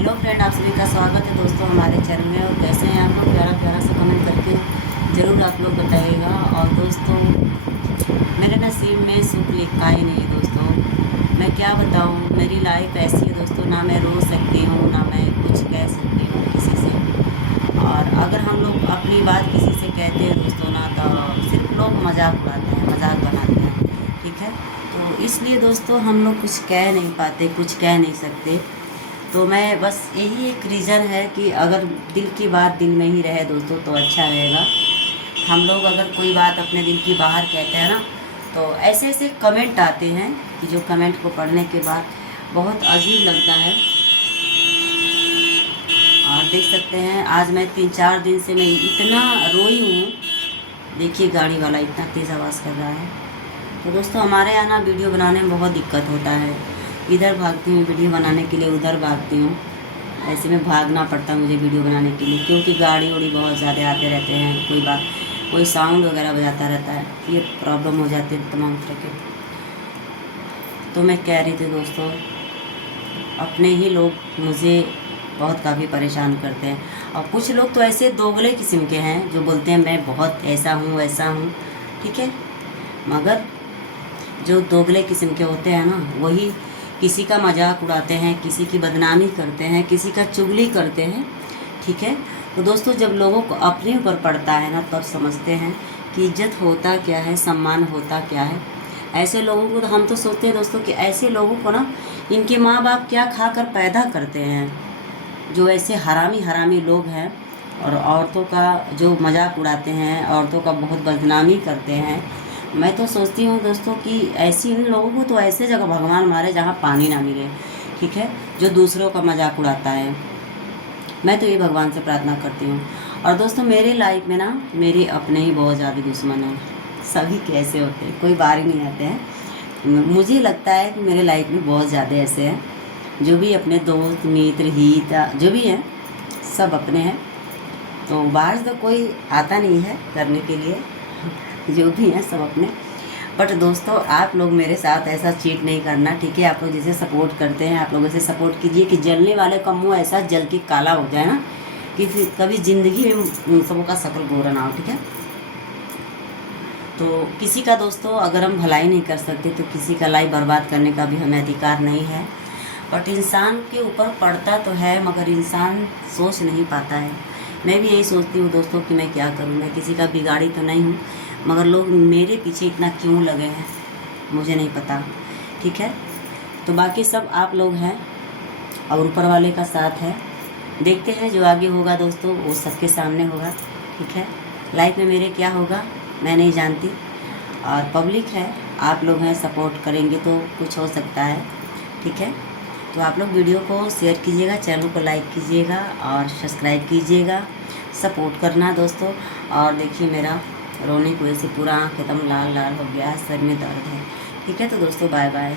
Hello friend, आप सभी का स्वागत है दोस्तों हमारे चैनल में। और कैसे हैं आप लोग? प्यारा प्यारा सा कमेंट करके ज़रूर आप लोग बताइएगा। और दोस्तों, मेरे नसीब में सुख लिखा ही नहीं है दोस्तों। मैं क्या बताऊं, मेरी लाइफ ऐसी है दोस्तों, ना मैं रो सकती हूं ना मैं कुछ कह सकती हूं किसी से। और अगर हम लोग अपनी बात किसी से कहते हैं दोस्तों ना, तो सिर्फ लोग मजाक उड़ाते हैं, मजाक बनाते हैं। ठीक है, तो इसलिए दोस्तों हम लोग कुछ कह नहीं पाते, कुछ कह नहीं सकते। तो मैं बस यही एक रीज़न है कि अगर दिल की बात दिल में ही रहे दोस्तों तो अच्छा रहेगा। हम लोग अगर कोई बात अपने दिल की बाहर कहते हैं ना, तो ऐसे ऐसे कमेंट आते हैं कि जो कमेंट को पढ़ने के बाद बहुत अजीब लगता है। और देख सकते हैं, आज मैं 3-4 दिन से मैं इतना रोई हूँ। देखिए, गाड़ी वाला इतना तेज़ आवाज़ कर रहा है। तो दोस्तों, हमारे यहाँ ना वीडियो बनाने में बहुत दिक्कत होता है। इधर भागती हूँ वीडियो बनाने के लिए, उधर भागती हूँ। ऐसे में भागना पड़ता है मुझे वीडियो बनाने के लिए, क्योंकि गाड़ी उड़ी बहुत ज़्यादा आते रहते हैं। कोई साउंड वगैरह बजाता रहता है, ये प्रॉब्लम हो जाती है तमाम तरह के। तो मैं कह रही थी दोस्तों, अपने ही लोग मुझे बहुत काफ़ी परेशान करते हैं। और कुछ लोग तो ऐसे दोगले किस्म के हैं जो बोलते हैं मैं बहुत ऐसा हूँ वैसा हूँ। ठीक है, मगर जो दोगले किस्म के होते हैं ना, वही किसी का मजाक उड़ाते हैं, किसी की बदनामी करते हैं, किसी का चुगली करते हैं। ठीक है, तो दोस्तों, जब लोगों को अपने ऊपर पड़ता है ना, तब समझते हैं कि इज्जत होता क्या है, सम्मान होता क्या है। ऐसे लोगों को तो हम तो सोचते हैं दोस्तों कि ऐसे लोगों को ना इनके माँ बाप क्या खाकर पैदा करते हैं, जो ऐसे हरामी हरामी लोग हैं। और औरतों का जो मजाक उड़ाते हैं, औरतों का बहुत बदनामी करते हैं। मैं तो सोचती हूँ दोस्तों कि ऐसी इन लोगों को तो ऐसे जगह भगवान मारे जहाँ पानी ना मिले। ठीक है, जो दूसरों का मजाक उड़ाता है। मैं तो ये भगवान से प्रार्थना करती हूँ। और दोस्तों, मेरे लाइफ में ना मेरे अपने ही बहुत ज़्यादा दुश्मन हैं। सभी कैसे होते हैं, कोई बाहर ही नहीं आते हैं। मुझे लगता है कि मेरे लाइफ में बहुत ज़्यादा ऐसे हैं, जो भी अपने दोस्त मित्र हित जो भी हैं, सब अपने हैं। तो बाहर से तो कोई आता नहीं है करने के लिए, जो भी हैं सब अपने। बट दोस्तों, आप लोग मेरे साथ ऐसा चीट नहीं करना। ठीक है, आप लोग जैसे सपोर्ट करते हैं, आप लोग ऐसे सपोर्ट कीजिए कि जलने वाले का मुँह ऐसा जल के काला हो जाए ना, कि फिर कभी ज़िंदगी में उन सबों का शक्ल गोरा ना हो। ठीक है, तो किसी का दोस्तों अगर हम भलाई नहीं कर सकते, तो किसी का लाइफ बर्बाद करने का भी हमें अधिकार नहीं है। बट इंसान के ऊपर पड़ता तो है, मगर इंसान सोच नहीं पाता है। मैं भी यही सोचती हूँ दोस्तों कि मैं क्या करूँ, मैं किसी का बिगाड़ी तो नहीं हूँ, मगर लोग मेरे पीछे इतना क्यों लगे हैं मुझे नहीं पता। ठीक है, तो बाकी सब आप लोग हैं और ऊपर वाले का साथ है। देखते हैं जो आगे होगा दोस्तों, वो सबके सामने होगा। ठीक है, लाइफ में मेरे क्या होगा मैं नहीं जानती। और पब्लिक है, आप लोग हैं, सपोर्ट करेंगे तो कुछ हो सकता है। ठीक है, तो आप लोग वीडियो को शेयर कीजिएगा, चैनल को लाइक कीजिएगा और सब्सक्राइब कीजिएगा। सपोर्ट करना दोस्तों। और देखिए, मेरा रोने की वजह से पूरा आँख एकदम लाल लाल हो गया है, सर में दर्द है। ठीक है, तो दोस्तों, बाय बाय।